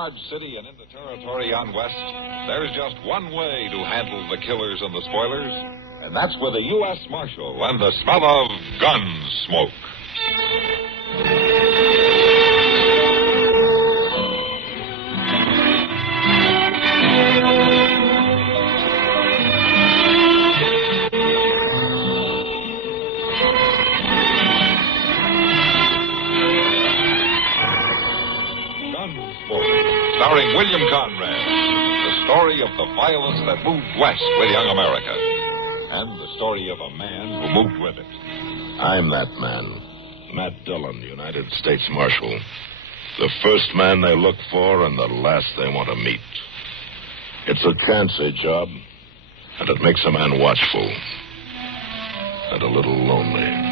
Dodge City and into territory on west, there's just one way to handle the killers and the spoilers, and that's with a U.S. Marshal and the smell of Gunsmoke. Starring William Conrad, the story of the violence that moved west with young America, and the story of a man who moved with it. I'm that man, Matt Dillon, United States Marshal. The first man they look for and the last they want to meet. It's a chancy job, and it makes a man watchful and a little lonely.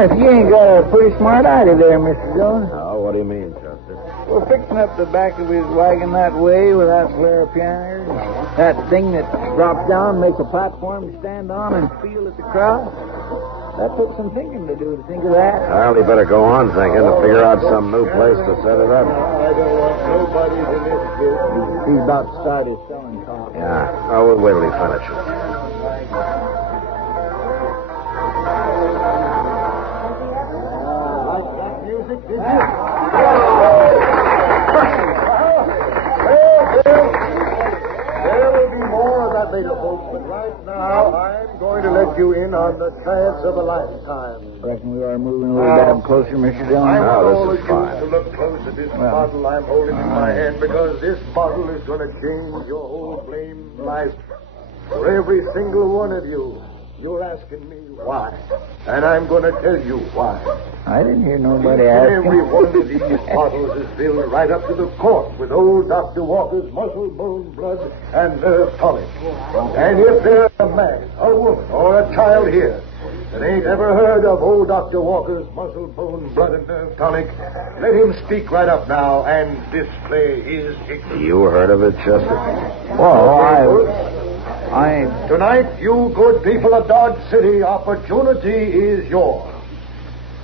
If you ain't got a pretty smart idea there, Mr. Jones. Oh, what do you mean, Chester? We're fixing up the back of his wagon that way with that flare pianers. That thing that drops down and makes a platform to stand on and feel at the crowd. That took some thinking to do, to think of that. Well, you better go on thinking to figure out some new place to set it up. I don't want nobody to miss this. He's about to start his selling talk. Yeah. Oh, we'll wait till he finishes. There will be more of that later, folks, but right now I'm going to let you in on the chance of a lifetime. Reckon we are moving a little bit closer, Mr. Jones. I want all this of is you fine. to look close at this bottle I'm holding in my hand, because this bottle is going to change your whole blamed life. For every single one of you, you're asking me why. And I'm going to tell you why. I didn't hear nobody asking. Every one of these bottles is filled right up to the cork with old Dr. Walker's muscle, bone, blood, and nerve tonic. And if there's a man, a woman, or a child here that ain't ever heard of old Dr. Walker's muscle, bone, blood, and nerve tonic, let him speak right up now and display his ignorance. You heard of it, Chester? Well, Tonight, you good people of Dodge City, opportunity is yours.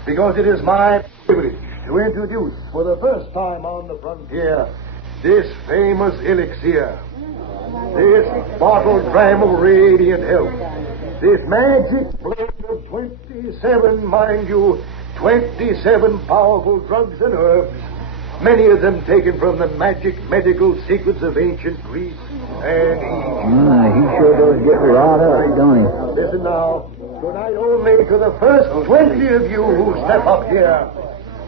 Because it is my privilege to introduce, for the first time on the frontier, this famous elixir. This bottled dram of radiant health. This magic blend of 27, mind you, 27 powerful drugs and herbs. Many of them taken from the magic medical secrets of ancient Greece and Egypt. He sure does get a lot of it, don't he? Listen now. Tonight only to the first 20 of you who step up here,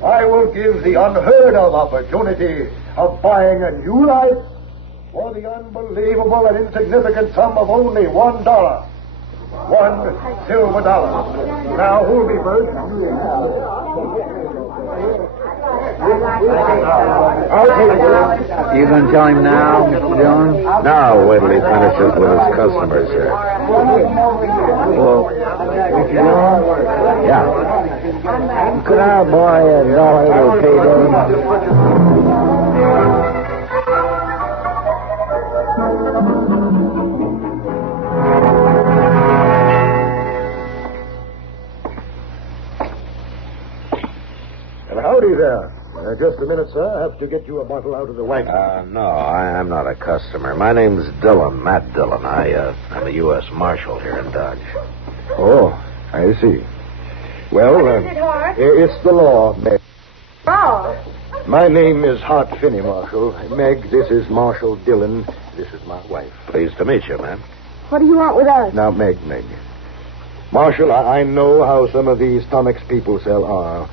I will give the unheard of opportunity of buying a new life for the unbelievable and insignificant sum of only $1. $1 silver dollar. Now, who'll be first? You going to tell him now, Mr. Jones? No, wait till he finishes with his customers here. Well, Mr. Jones? Yeah. Could I borrow $1 to pay them? Well, howdy there. Just a minute, sir. I have to get you a bottle out of the wagon. No, I'm not a customer. My name's Dillon, Matt Dillon. I'm a U.S. Marshal here in Dodge. Oh, I see. Well, it's the law, Meg. Oh. My name is Hart Finney, Marshal. Meg, this is Marshal Dillon. This is my wife. Pleased to meet you, ma'am. What do you want with us? Now, Meg. Marshal, I know how some of these tonics people sell are,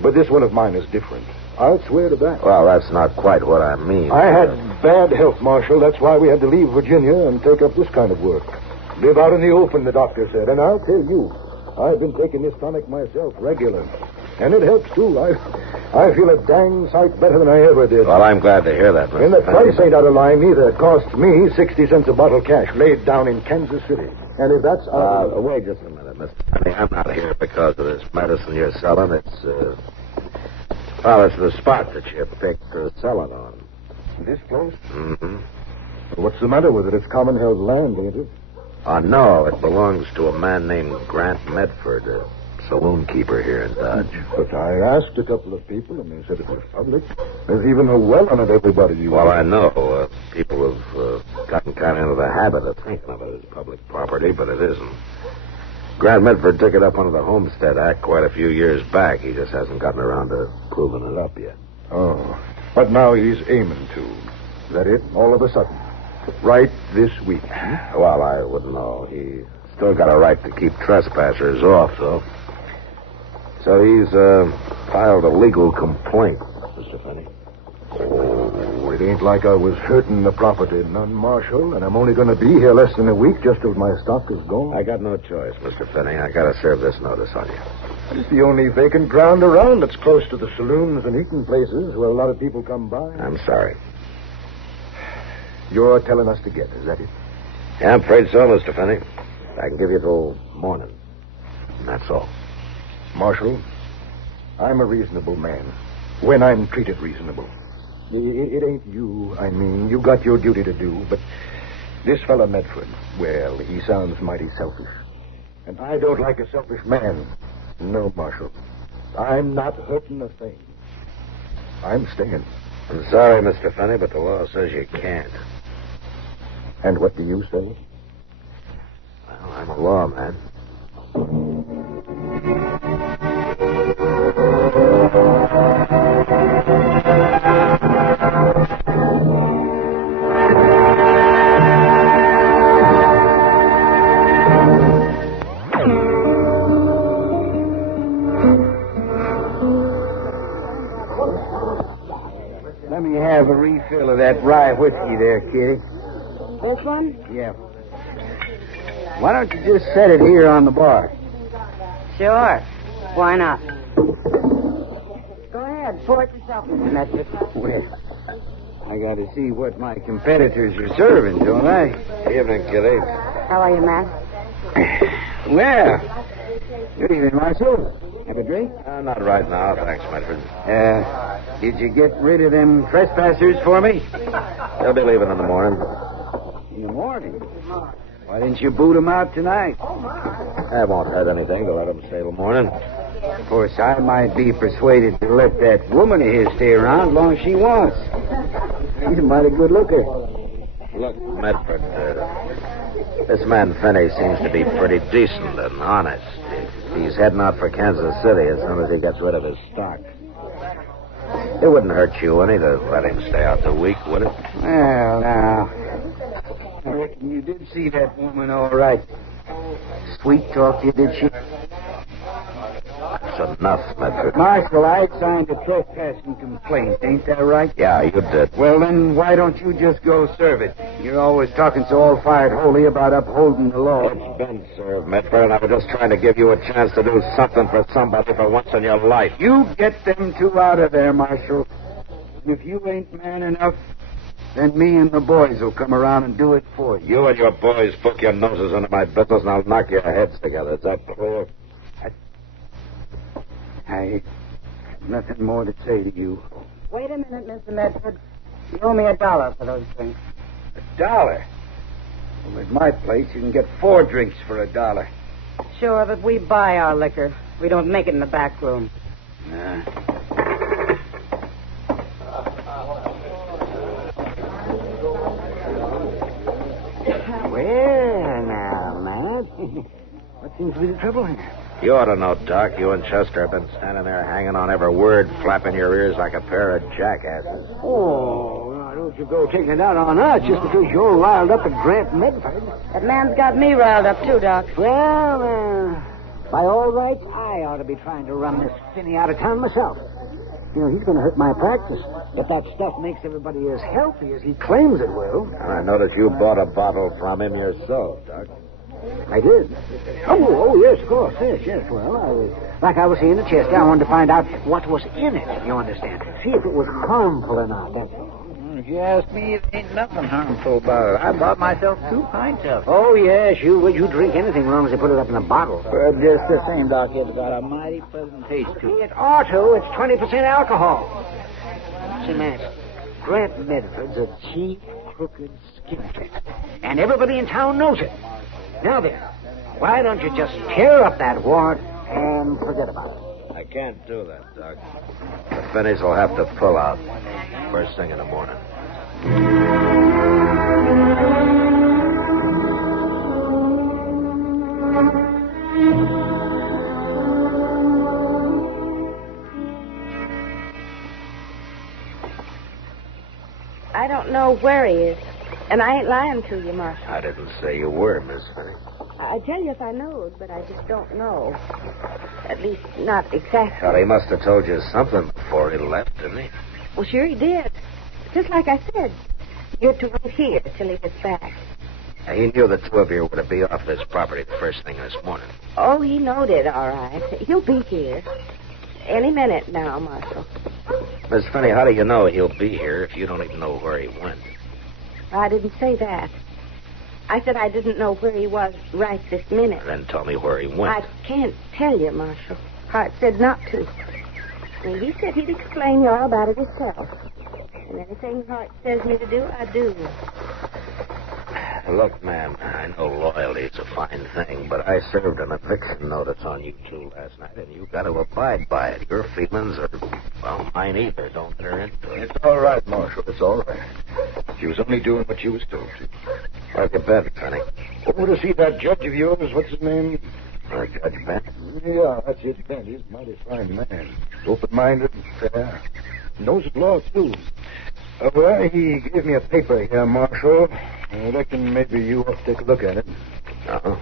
but this one of mine is different. I'll swear to that. Well, that's not quite what I mean. I had bad health, Marshal. That's why we had to leave Virginia and take up this kind of work. Live out in the open, the doctor said. And I'll tell you, I've been taking this tonic myself regular. And it helps, too. I feel a dang sight better than I ever did. Well, I'm glad to hear that, Mr. And the Finney. price ain't out of line either. It costs me 60 cents a bottle cash, laid down in Kansas City. And if that's... Wait just a minute, Mr. Penny. I'm not here because of this medicine you're selling. It's the spot that you picked for selling on. This place? Mm-hmm. What's the matter with it? It's common-held land, ain't it? No, it belongs to a man named Grant Medford, a saloon keeper here in Dodge. But I asked a couple of people, and they said it was public. There's even a well on it, everybody. Well, I know. People have gotten kind of into the habit of thinking of it as public property, but it isn't. Grant Medford took it up under the Homestead Act quite a few years back. He just hasn't gotten around to proving it up yet. Oh, but now he's aiming to. Is that it? All of a sudden? Right this week? Well, I wouldn't know. He's still got a right to keep trespassers off, though. So he's filed a legal complaint, Mr. Finney. Oh, it ain't like I was hurting the property, none, Marshal, and I'm only going to be here less than a week just as my stock is gone. I got no choice, Mr. Finney. I got to serve this notice on you. It's the only vacant ground around that's close to the saloons and eating places where a lot of people come by. I'm sorry. You're telling us to get, is that it? Yeah, I'm afraid so, Mr. Finney. I can give you till morning. And that's all. Marshal, I'm a reasonable man when I'm treated reasonable. It ain't you, I mean. You got your duty to do, but this fella Medford, well, he sounds mighty selfish. And I don't like a selfish man. No, Marshal. I'm not hurting a thing. I'm staying. I'm sorry, Mr. Finney, but the law says you can't. And what do you say? Well, I'm a lawman. Let me have a refill of that rye whiskey there, Kitty. This one? Yeah. Why don't you just set it here on the bar? Sure. Why not? Go ahead. Pour it yourself, Mr. Medford. Well, I got to see what my competitors are serving, don't I? Evening, Kitty. How are you, Matt? Well, good evening, Marshal. Have a drink? Not right now, thanks, Medford. Did you get rid of them trespassers for me? They'll be leaving in the morning. In the morning? Why didn't you boot them out tonight? That won't hurt anything to let them stay till morning. Of course, I might be persuaded to let that woman of his stay around as long as she wants. She's a mighty good looker. Look, Medford, this man Finney seems to be pretty decent and honest. He's heading out for Kansas City as soon as he gets rid of his stock. It wouldn't hurt you any to let him stay out the week, would it? Well, now, I reckon you did see that woman all right. Sweet talk you, did she? That's enough, Medford. Marshal, I signed a trespassing complaint. Ain't that right? Yeah, you did. Well, then, why don't you just go serve it? You're always talking so all-fired holy about upholding the law. It's been served, Medford, and I was just trying to give you a chance to do something for somebody for once in your life. You get them two out of there, Marshal. And if you ain't man enough, then me and the boys will come around and do it for you. You and your boys poke your noses into my business, and I'll knock your heads together. Is that clear? I have nothing more to say to you. Wait a minute, Mr. Medford. You owe me $1 for those drinks. $1? Well, at my place, you can get 4 drinks for $1. Sure, but we buy our liquor. We don't make it in the back room. Nah. Well, now, Matt. What seems to be the trouble here? You ought to know, Doc. You and Chester have been standing there hanging on every word, flapping your ears like a pair of jackasses. Oh, now don't you go taking it out on us just because you're riled up at Grant Medford. That man's got me riled up, too, Doc. Well, by all rights, I ought to be trying to run this Finney out of town myself. You know, he's going to hurt my practice. If that stuff makes everybody as healthy as he claims it will. And I noticed you bought a bottle from him yourself, Doc. I did. Oh, yes, of course. Yes. Well, like I was saying to Chester, I wanted to find out what was in it, you understand. See if it was harmful or not, that's all. If you ask me, there ain't nothing harmful about it. I bought myself 2 pints of it. Oh, yes, you would. You drink anything as long as they put it up in a bottle. But just the same, Doc, it's got a mighty pleasant taste to it. It ought to. It's 20% alcohol. See, Matt, Grant Medford's a cheap, crooked skinflint. And everybody in town knows it. Now then, why don't you just tear up that warrant and forget about it? I can't do that, Doc. The Finneys will have to pull out first thing in the morning. I don't know where he is. And I ain't lying to you, Marshal. I didn't say you were, Miss Finney. I'd tell you if I knowed, but I just don't know. At least, not exactly. Well, he must have told you something before he left, didn't he? Well, sure he did. Just like I said. You're to wait here till he gets back. Now, he knew the two of you were to be off this property the first thing this morning. Oh, he knowed it, all right. He'll be here. Any minute now, Marshal. Miss Finney, how do you know he'll be here if you don't even know where he went? I didn't say that. I said I didn't know where he was right this minute. Then tell me where he went. I can't tell you, Marshal. Hart said not to. And he said he'd explain you all about it himself. And anything Hart says me to do, I do. Look, ma'am, I know loyalty's a fine thing, but I served an eviction notice on you two last night, and you've got to abide by it. Your feelings are, well, mine either. Don't enter into it. It's all right, Marshal. It's all right. She was only doing what she was told to. Where's your bed, Sonny? Over to see that judge of yours. What's his name? Judge Bent? Yeah, that's it, Bent. He's a mighty fine man. Open-minded and fair. Knows the law, too. Well, he gave me a paper here, Marshal. I reckon maybe you ought to take a look at it. Uh-huh.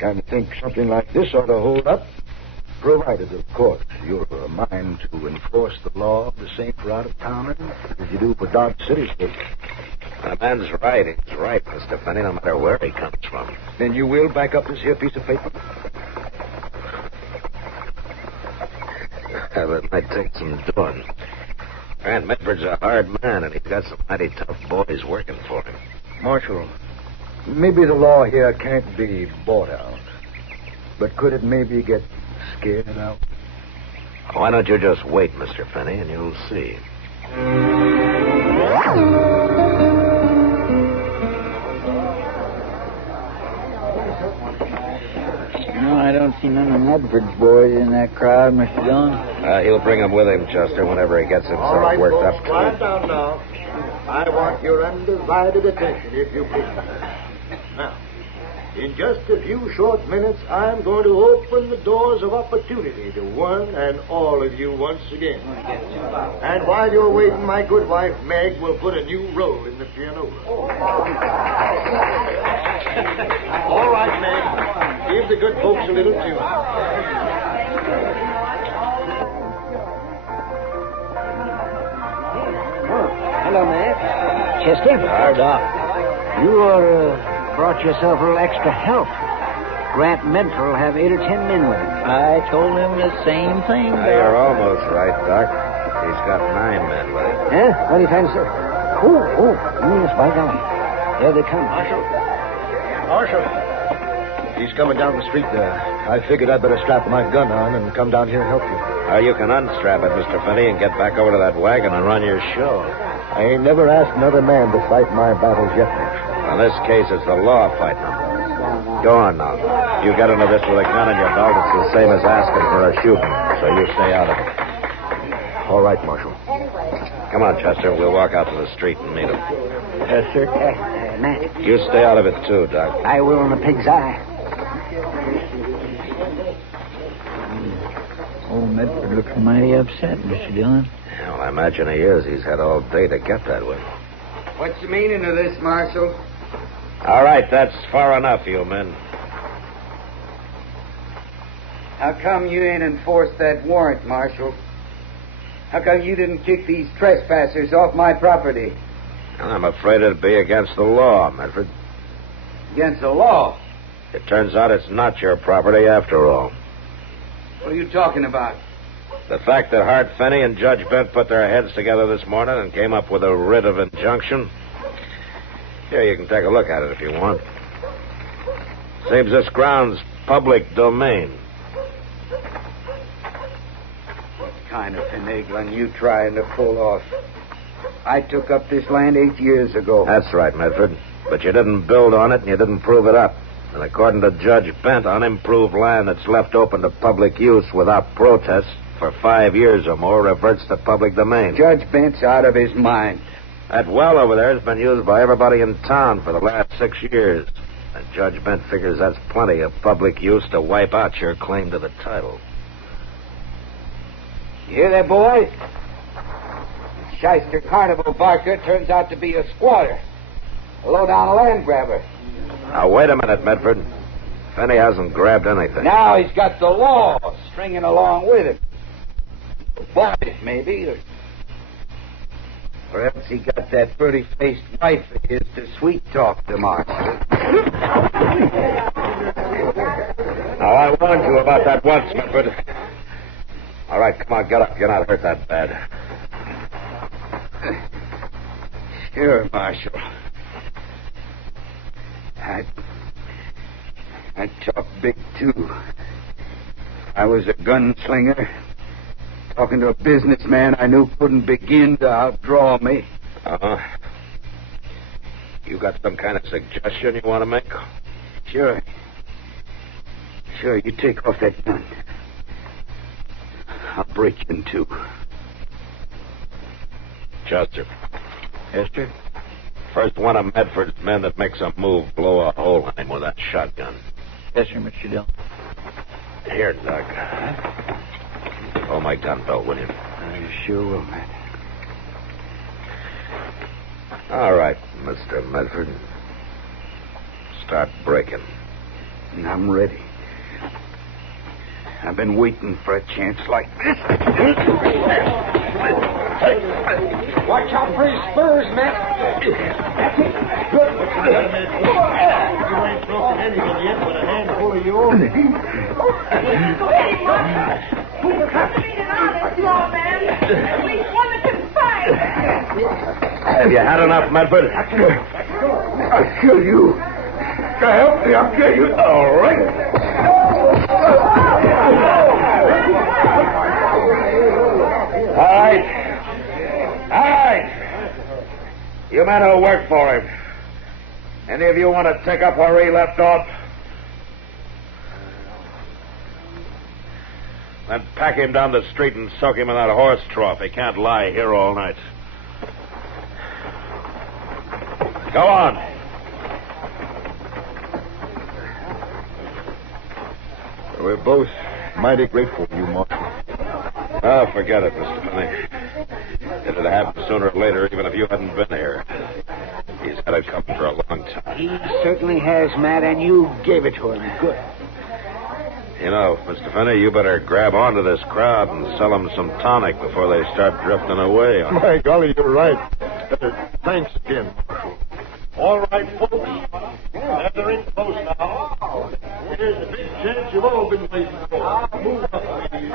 Kind of think something like this ought to hold up, provided, of course, you're a mind to enforce the law the same for out-of-towners as you do for Dodge City folks. The man's right. He's right, Mr. Finney, no matter where he comes from. Then you will back up this here piece of paper? Well, it might take some doing. Grant Medford's a hard man, and he's got some mighty tough boys working for him. Marshal, maybe the law here can't be bought out. But could it maybe get scared out? Why don't you just wait, Mr. Finney, and you'll see. No, I don't see none of Medford's boys in that crowd, Mr. Dillon. He'll bring them with him, Chester, whenever he gets himself All right, worked folks, up. quiet down now. I want your undivided attention, if you please. Now, in just a few short minutes, I'm going to open the doors of opportunity to one and all of you once again. And while you're waiting, my good wife, Meg, will put a new roll in the piano. All right, Meg. Give the good folks a little tune. Hello, Matt. Chester? Our Doc. You brought yourself a little extra help. Grant Medford will have 8 or 10 men with him. I told him the same thing, Doc. You're almost right, Doc. He's got 9 men with him. Huh? What do you find, sir? Oh, yes, by golly. There they come. Marshal. He's coming down the street there. I figured I'd better strap my gun on and come down here and help you. You can unstrap it, Mr. Finney, and get back over to that wagon and run your show. I ain't never asked another man to fight my battles yet, Marshal. In this case, it's the law fighting them. Go on now. You get into this with a gun in your belt, it's the same as asking for a shooting, so you stay out of it. All right, Marshal. Come on, Chester. We'll walk out to the street and meet him. Yes, sir. Matt. You stay out of it, too, Doc. I will in the pig's eye. Old Medford looks mighty upset, Mr. Dillon. Yeah, well, I imagine he is. He's had all day to get that way. What's the meaning of this, Marshal? All right, that's far enough, you men. How come you ain't enforced that warrant, Marshal? How come you didn't kick these trespassers off my property? I'm afraid it'd be against the law, Medford. Against the law? It turns out it's not your property after all. What are you talking about? The fact that Hart Finney and Judge Bent put their heads together this morning and came up with a writ of injunction. Here, you can take a look at it if you want. Seems this ground's public domain. What kind of finagling you trying to pull off? I took up this land 8 years ago. That's right, Medford. But you didn't build on it and you didn't prove it up. And according to Judge Bent, unimproved land that's left open to public use without protest for 5 years or more reverts to public domain. Judge Bent's out of his mind. That well over there has been used by everybody in town for the last 6 years. And Judge Bent figures that's plenty of public use to wipe out your claim to the title. You hear that, boys? This shyster carnival barker turns out to be a squatter. A low-down land grabber. Now, wait a minute, Medford. Finney hasn't grabbed anything. Now he's got the law stringing along with him. Boys, maybe. Or else he got that pretty-faced wife of his to sweet-talk the marshal. Now, I warned you about that once, Medford. All right, come on, get up. You're not hurt that bad. Sure, Marshal. I talk big, too. I was a gunslinger, talking to a businessman I knew couldn't begin to outdraw me. Uh-huh. You got some kind of suggestion you want to make? Sure. Sure, you take off that gun. I'll break you in two. Chester. Chester? First one of Medford's men that makes a move, blow a hole in him with that shotgun. Yes, sir, Mr. Dillon. Here, Doug. Hold my gun belt, will you? I sure will, Matt. All right, Mr. Medford. Start breaking. I'm ready. I've been waiting for a chance like this. Watch out for his spurs, Matt. That's it. Good. You ain't broken anything yet with a handful of yours. Have you had enough, Medford? I'll kill you. Help me, I'll kill you. All right. All right. You men who work for him. Any of you want to take up where he left off? Then pack him down the street and soak him in that horse trough. He can't lie here all night. Go on. We're both mighty grateful to you, Marshal. Oh, forget it, Mr. Finney. It'd happen sooner or later, even if you hadn't been here. He's had it coming for a long time. He certainly has, Matt, and you gave it to him. Good. You know, Mr. Finney, you better grab onto this crowd and sell them some tonic before they start drifting away. My golly, you're right. Thanks again, Marshal. All right, folks. Gathering close now. Here's the big chance you've all been waiting for. Move up, ladies.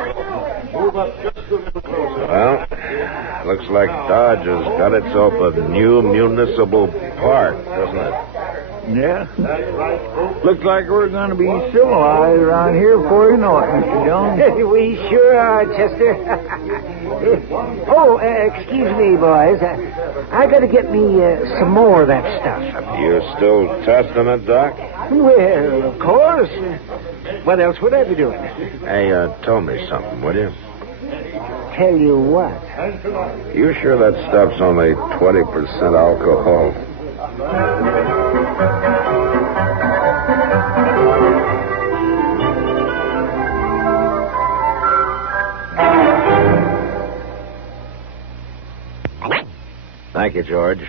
Move up just a little closer. Well, looks like Dodge has got itself a new municipal park, doesn't it? Yeah. Looks like we're going to be civilized around here before you know it, Mr. Dillon. We sure are, Chester. Excuse me, boys. I got to get me some more of that stuff. You're still testing it, Doc? Well, of course. What else would I be doing? Hey, tell me something, will you? Tell you what? You sure that stuff's only 20% alcohol? Thank you, George.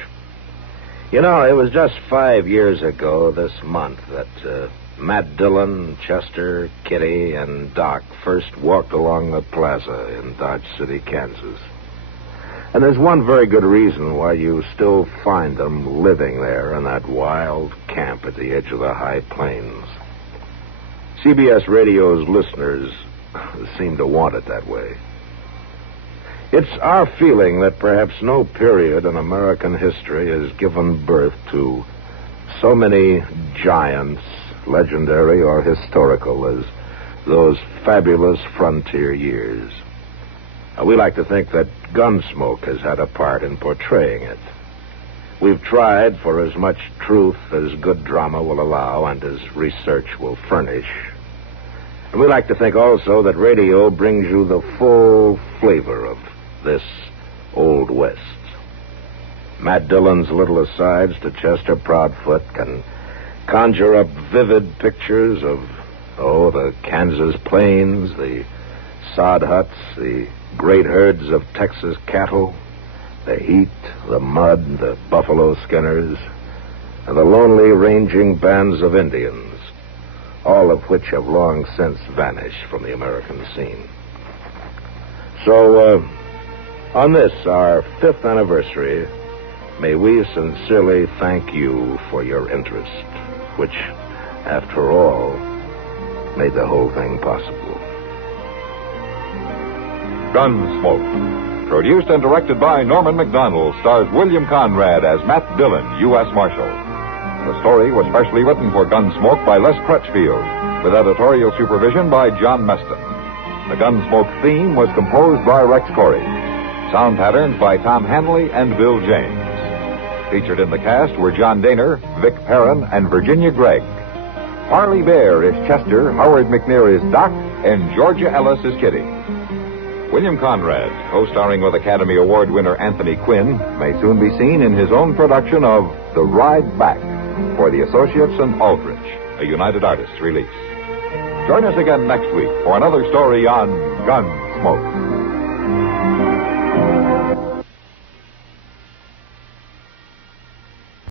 You know, it was just 5 years ago this month that Matt Dillon, Chester, Kitty, and Doc first walked along the plaza in Dodge City, Kansas. And there's one very good reason why you still find them living there in that wild camp at the edge of the high plains. CBS Radio's listeners seem to want it that way. It's our feeling that perhaps no period in American history has given birth to so many giants, legendary or historical, as those fabulous frontier years. We like to think that Gunsmoke has had a part in portraying it. We've tried for as much truth as good drama will allow and as research will furnish. And we like to think also that radio brings you the full flavor of this Old West. Matt Dillon's little asides to Chester Proudfoot can conjure up vivid pictures of, the Kansas plains, the sod huts, the great herds of Texas cattle, the heat, the mud, the buffalo skinners, and the lonely ranging bands of Indians, all of which have long since vanished from the American scene. So, on this, our 5th anniversary, may we sincerely thank you for your interest, which, after all, made the whole thing possible. Gunsmoke, produced and directed by Norman MacDonnell, stars William Conrad as Matt Dillon, U.S. Marshal. The story was specially written for Gunsmoke by Les Crutchfield, with editorial supervision by John Meston. The Gunsmoke theme was composed by Rex Corey. Sound patterns by Tom Hanley and Bill James. Featured in the cast were John Daner, Vic Perrin, and Virginia Gregg. Parley Baer is Chester, Howard McNear is Doc, and Georgia Ellis is Kitty. William Conrad, co-starring with Academy Award winner Anthony Quinn, may soon be seen in his own production of The Ride Back for the Associates and Aldrich, a United Artists release. Join us again next week for another story on Gunsmoke.